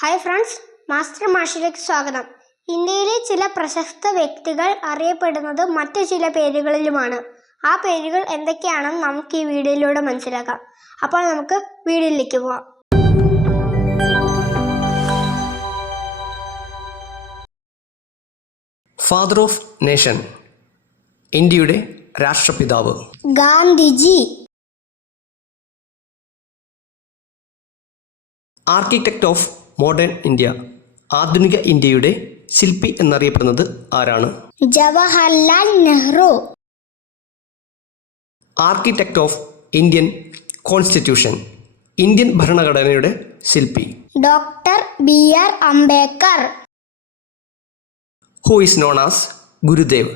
Hi friends, master മാഷിലേക്ക് സ്വാഗതം. ഇന്ത്യയിലെ ചില പ്രശസ്ത വ്യക്തികൾ അറിയപ്പെടുന്നത് മറ്റു ചില പേരുകളിലുമാണ്. ആ പേരുകൾ എന്തൊക്കെയാണെന്ന് നമുക്ക് ഈ വീഡിയോയിലൂടെ മനസ്സിലാക്കാം. അപ്പോൾ നമുക്ക് വീഡിയോയിലേക്ക് പോവാം. ഫാദർ ഓഫ് നേഷൻ, ഇന്ത്യയുടെ രാഷ്ട്രപിതാവ്. Gandhiji. Architect of modern India, ആധുനിക ഇന്ത്യയുടെ ശില്പി എന്നറിയപ്പെടുന്നത് ആരാണ്? Jawaharlal Nehru. Architect of Indian constitution, Indian ഭരണഘടനയുടെ ശില്പി. Doctor B R. Ambedkar. Who is known as Gurudev,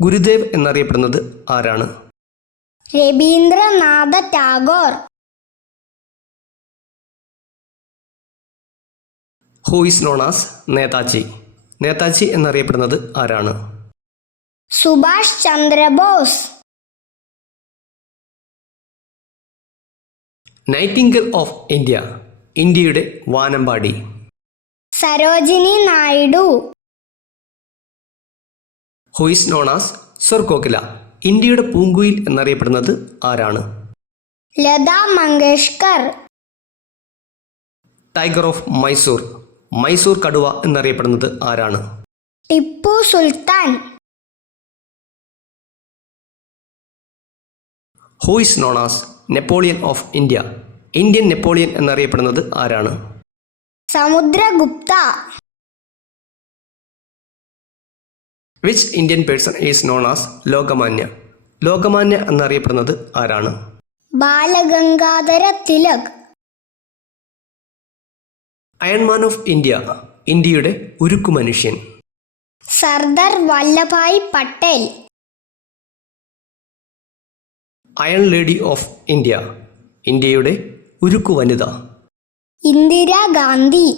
Gurudev എന്നറിയപ്പെടുന്നത് ആരാണ്? Rabindranath Tagore. Who is known as Netaji, Netaji എന്നറിയപ്പെടുന്നത് ആരാണ്? Subhash Chandra Bose. Nightingale of India, ഇന്ത്യയുടെ വാനമ്പാടി. Sarojini Naidu. Who is known as സ്വർക്കോക്കില, ഇന്ത്യയുടെ പൂങ്കുയിൽ എന്നറിയപ്പെടുന്നത് ആരാണ്? ലതാ മങ്കേഷ്കർ. ടൈഗർ ഓഫ് മൈസൂർ, മൈസൂർ കടുവ എന്നറിയപ്പെടുന്നത് ആരാണ്? Tipu Sultan. Who is known as Napoleon of India, Indian Napoleon എന്നറിയപ്പെടുന്നത് ആരാണ്? Samudragupta. Which Indian person is known as Lokmanya, Lokmanya എന്നറിയപ്പെടുന്നത് ആരാണ്? Balagangadhar Tilak. Iron man of India, ഇന്ത്യയുടെ ഉരുക്കു മനുഷ്യൻ. Sardar Vallabhbhai Patel. Iron lady of India, ഇന്ത്യയുടെ ഉരുക്കു വനിത. Indira Gandhi.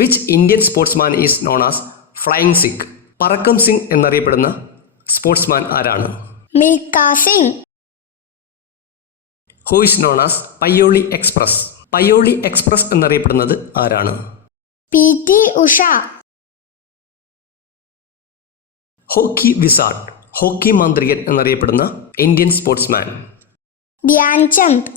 Which Indian sportsman is known as flying Sikh, പറക്കം സിംഗ് എന്നറിയപ്പെടുന്ന സ്പോർട്സ്മാൻ ആരാണ്? Milkha Singh. Who is known as Payyoli express, Payyoli express എന്നറിയപ്പെടുന്നത് ആരാണ്? PT. Usha. Hockey wizard, hockey മാന്ത്രികൻ എന്നറിയപ്പെടുന്ന ഇന്ത്യൻ സ്പോർട്സ്മാൻ. ധ്യാൻചന്ദ്.